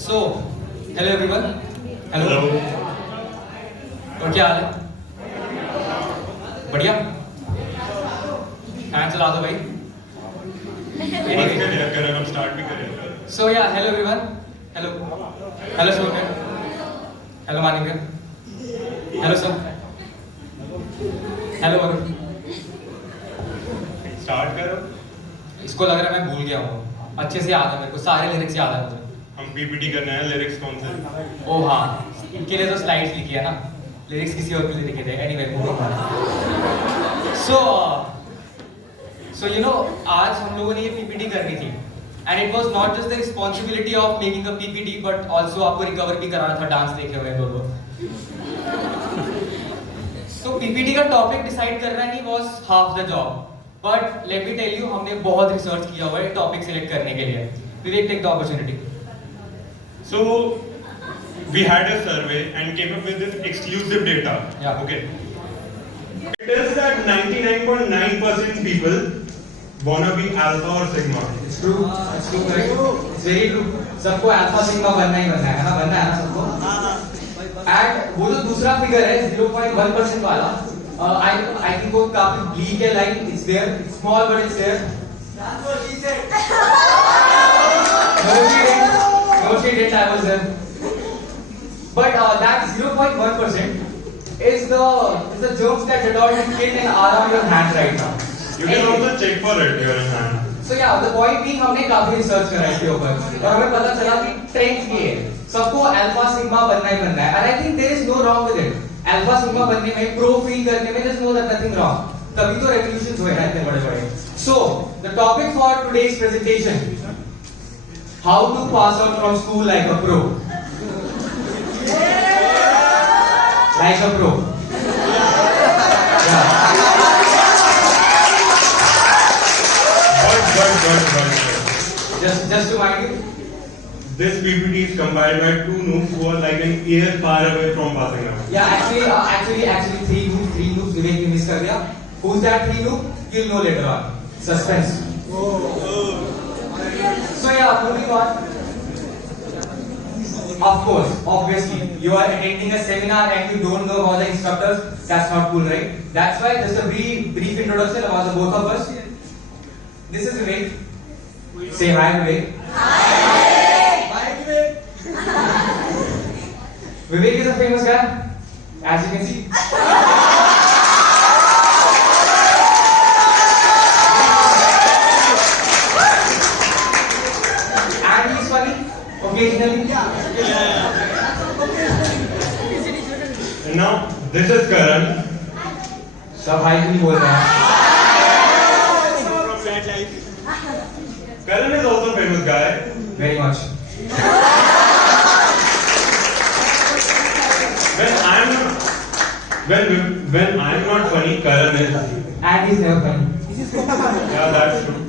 So hello everyone. Hello. और क्या हाल है? बढ़िया। फैन चला दो भाई। सो या hello everyone. Hello hello sir. Hello Manik. Hello sir. Hello Varun. Start करो। इसको लग रहा है मैं भूल गया हूँ। अच्छे से याद है मेरे को, सारे लिरिक्स याद है मुझे। हम पीपीटी करना है, लिरिक्स कौन से? ओ हाँ, इनके लिए तो स्लाइड्स लिखी है ना, लिरिक्स किसी और के लिए लिखे थे। एनीवे सो यू नो आज हम लोगों ने ये पीपीटी करनी थी and it was not just the responsibility of making a PPT but also आपको रिकवर भी कराना था डांस देखे हुए दोनों। सो पीपीटी का टॉपिक डिसाइड करना ही was half the job, but let me tell you हमने बहुत रिसर्च किया हुआ है टॉपिक सिलेक्ट करने के लिए। Vivek take the opportunity. So we had a survey and came up with this exclusive data. Yeah. Okay. It is that 99.9% people wanna be alpha or sigma. It's true. It's true, correct? It's very true. सबको alpha sigma बनना ही बनना है ना, बनना है ना सबको। And वो जो दूसरा फिगर है 0.1% वाला, I think वो काफी ब्लीक है, like it's there, it's small but it's there. That's what she said. No, she didn't. No, she didn't. I was there. But that 0.1% is the germs that Dettol has killed in around your hand right now. You can also check for it your hand. So yeah, the point being हमने काफी research करा इसके ऊपर और हमें पता चला कि ट्रेंड ये है, सबको अल्फा सिग्मा बनना ही बनना है। And I think there is no wrong with it. Alpha sigma बनने में, प्रो फील करने में there is no nothing wrong. तभी तो रेवोल्यूशंस हुए ना इतने बड़े-बड़े। So the topic for today's presentation: how to pass out from school like a pro. Like a pro. Yeah. But. Just to mind you. This PPT is compiled by two noobs who are like an air far away from passing out. Yeah, actually, three noobs. Vivek ने miss कर दिया. Who's that three noob? You'll know later on. Suspense. So yeah, moving on. Of course, obviously, you are attending a seminar and you don't know about the instructors. That's not cool, right? That's why just a brief introduction about the both of us. This is Vivek. Say hi, Vivek. Vivek is a famous guy, as you can see. And he's funny, occasionally. And now this is Karan. सब high भी बोल रहे हैं. Karan is also a famous guy. Very much. When I'm not funny, Karan is. And he's never funny. Yeah, that's true.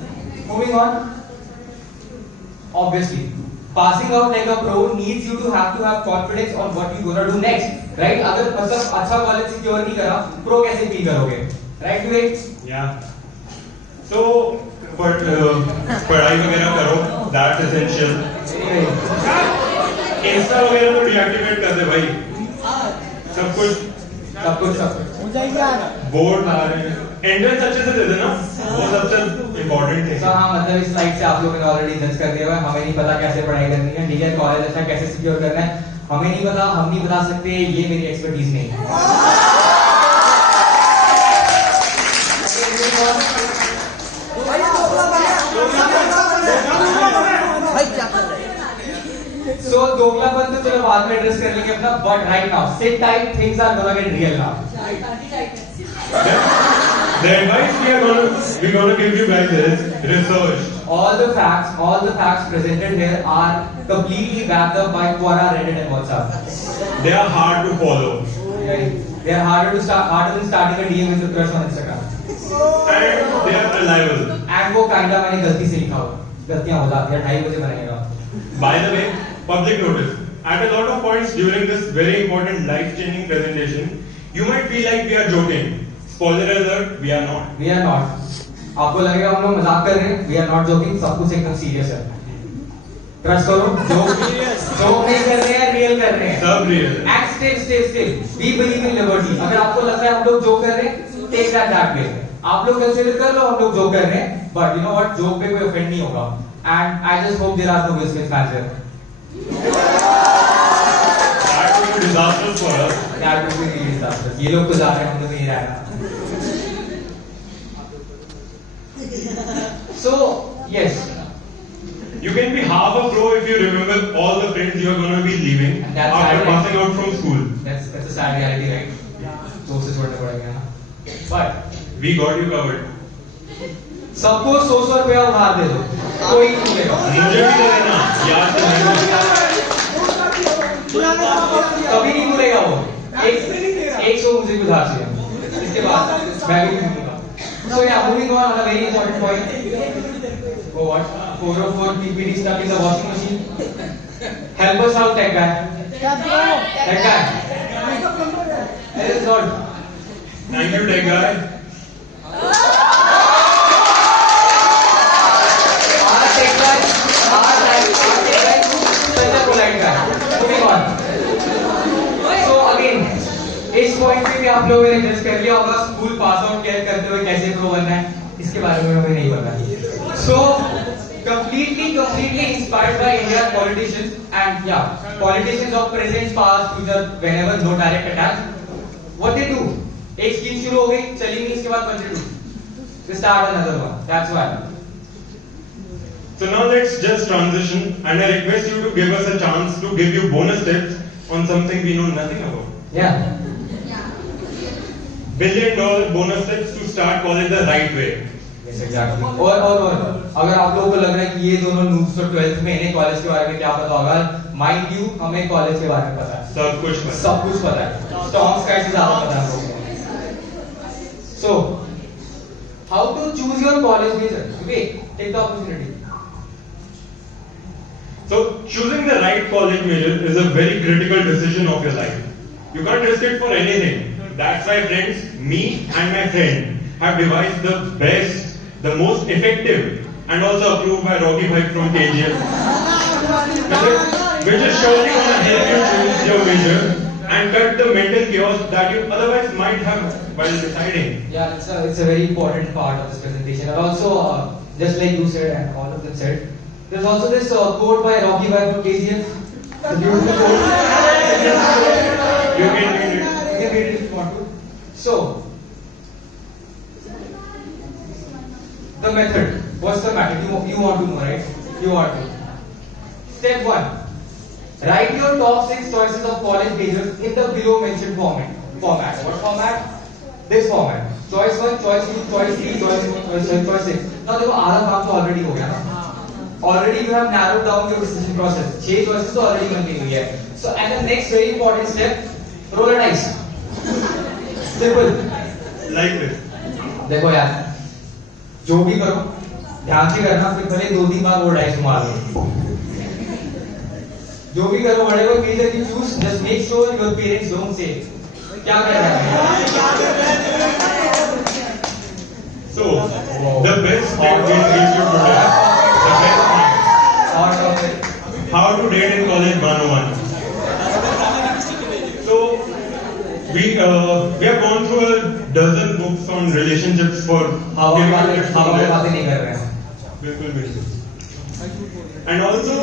Moving on. Obviously, passing out like a pro needs you to have confidence on what you're gonna do next, right? अगर मतलब अच्छा college secure नहीं करा, pro कैसे feel करोगे? Right, Vivek? Yeah. So, but पढ़ाई वगैरह करो, that's essential. इंस्टा वगैरह तो डीएक्टिवेट कर दे भाई. सब कुछ हो जाएगा. बोर्ड आ रहे हैं. एंट्रेंस अच्छे से दे देना, वो सबसे इम्पोर्टेंट है. हाँ, मतलब इस स्लाइड से आप लोगों ने ऑलरेडी जज कर दिया है. हमें नहीं पता कैसे पढ़ाई करनी है, ठीक है? कॉलेज अच्छा कैसे सिक्योर करना है, हमें नहीं पता, हम नहीं बता सकते, ये मेरी एक्सपर्टीज नहीं है. So दोगलापन तो चलो बाद में एड्रेस कर लेंगे अपना, but right now sit tight, things are gonna get real now. The advice we're gonna give you guys is research. All the facts presented here are completely backed up by Quora, Reddit and WhatsApp. They are hard to follow. They are harder than starting a DM with your crush on Instagram. And they are reliable. And वो kinda मैंने गलती से लिखा हो, गलतियां हो जाती हैं, 2:30 बजे बनेगा. By the way, public notice. At a lot of points during this very important life-changing presentation, you might feel like we are joking. Spoiler alert, we are not. We are not. आपको लगेगा हम लोग मजाक कर रहे हैं, we are not joking, सब कुछ एकदम सीरियस है. ट्रस्ट करो, जोक नहीं कर रहे हैं, रियल कर रहे हैं। सब रियल है। And still we believe in liberty. अगर आपको लगता है हम लोग जोक कर रहे हैं, टेक दैट वे। आप लोग कंसीडर कर लो हम लोग जोक कर रहे हैं, but you know what, joke पे कोई ऑफेंड नहीं होगा। And I just hope there are no mismatch here. That would be disastrous for us. That would be really disaster. ये लोग तो जा रहे हैं, हम लोग नहीं रहना। So yes, You can be half a pro if you remember all the friends you are going to be leaving And that's after ironic. passing out from school. that's a sad reality, right? दोस्त से छोड़ने पड़ेंगे ना। But We got you covered. सबको 100 रुपया उधार दे दो, कोई नहीं मिलेगा। मुझे भी दे देना, याद से नहीं। कभी नहीं मिलेगा वो। 100 मुझे भी उधार चाहिए, इसके बाद मैं भी नहीं दूंगा। So yeah, moving on a very important point. Oh what? 404 PPT stuck in the washing machine. Help us out, tech guy. Tech guy. That is not. Thank you, tech guy. Our tech guy. Such a polite guy. Moving on. So again, इस point पे भी आप लोगों ने जज कर लिया होगा स्कूल पास आउट करते हुए कैसे प्रो बनना है, इसके बारे में हमें नहीं पता। सो completely inspired by Indian politicians and yeah, politicians of present, past, future, whenever no direct attack. What they do? एक स्कीम शुरू हो गई, चली नहीं, इसके बाद continue. They start another one. That's why. So now let's just transition, and I request you to give us a chance to give you bonus tips on something we know nothing about. Yeah. $1 billion bonus tips to start college the right way. Yes, exactly. और अगर आप लोगों को लग रहा है कि ये दोनों नूब्स तो 12th में इन्हें कॉलेज के बारे में क्या पता होगा, माइंड यू हमें कॉलेज के बारे में पता है, सब कुछ पता। सब कुछ पता है। स्टॉक्स का ज्यादा पता है हम लोगों को। So how to choose your college major? Okay, take the opportunity. So choosing the right college major is a very critical decision of your life. You can't risk it for anything. That's why friends, me and my friend have devised the best, the most effective, and also approved by Rocky Bhai from KGF, which is surely going to help you choose your major and cut the mental chaos that you otherwise might have while deciding. Yeah, it's a very important part of this presentation. And also, just like you said and all of them said, there's also this quote by Rocky Bhai from KGF. The beautiful quote. You can read it. You can read it if you want to. So, the method. What's the method? You want to know, right? You want to. Step 1. Write your top 6 choices of college majors in the below mentioned format. What format? This format. Choice 1, choice 2, choice 3, choice 4, choice 6. Now देखो आधा काम तो already हो गया ना. Already you have narrowed down your decision process. 6 choices तो already बन गई है. So and the next very important step, roll a dice. Simple. Like this. देखो यार, जो भी करो ध्यान से करना, फिर भले 2-3 बार वो डाइस मार लो। जो भी करो, whatever major you choose, just make sure your parents don't say क्या कर रहा है। So, the best tip we teach you today, the best thing, और how to date in college 101. So, we have gone through a dozen books on relationships for हवा giving वाले tips to college. बातें नहीं कर रहे हैं। बिल्कुल बिल्कुल। And also,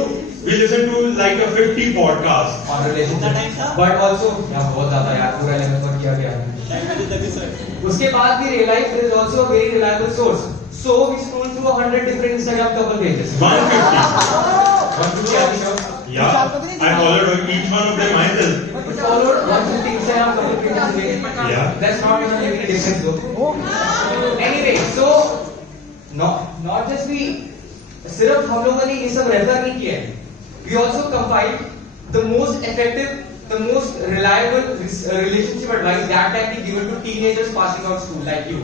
we listen to like a 50 podcasts. on relationship, but also यार बहुत ज़्यादा यार पूरा लेवल पर किया गया। उसके बाद भी realize there is also a very reliable source. So we scroll through 100 different Instagram couple pages. 150. 150 are you sure? Yeah, I followed each one of them myself. You followed 150 Instagram couple pages. Yeah. That's not gonna make any difference though. Anyway, so not just we सिर्फ हम लोगों ने ये सब refer नहीं किया है. We also compiled the most effective, the most reliable relationship advice that can be given to teenagers passing out school like you.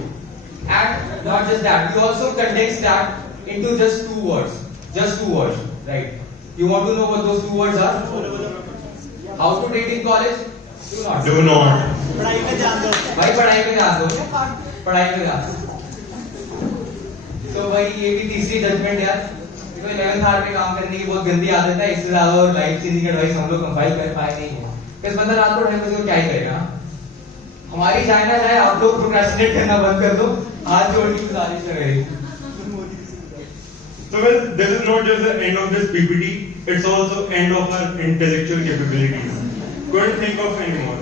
And not just that, we also condensed that into just 2 words. Just 2 words, right? You want to know what those 2 words are? How to date in college? Do not. Do not. भाई पढ़ाई में ध्यान दो, पढ़ाई में ध्यान दो। तो भाई ये भी तीसरी जजमेंट यार, तो 11th आवर में काम करने की बहुत गंदी आदत है, इससे ज्यादा और लाइफ चेंजिंग एडवाइस हम लोग कंपाइल कर पाए नहीं है। किस बंदा रात को ढाई बजे को क्या ही करेगा? हमारी चाइना है, आप लोग प्रोक्रेस्टिनेट करना बंद कर दो, हाथ जोड़ की गुजारिश है मेरी। So well, this is not just the end of this PPT, it's also end of our intellectual capabilities. Couldn't think of any more.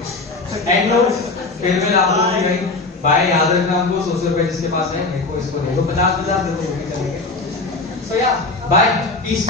End of farewell आप लोगों की गई। बाय, याद रखना हमको 100 रुपए जिसके पास है मेरे को इसको दे दो, 50 दे दो, वो भी चलेंगे। सो या बाय, पीस।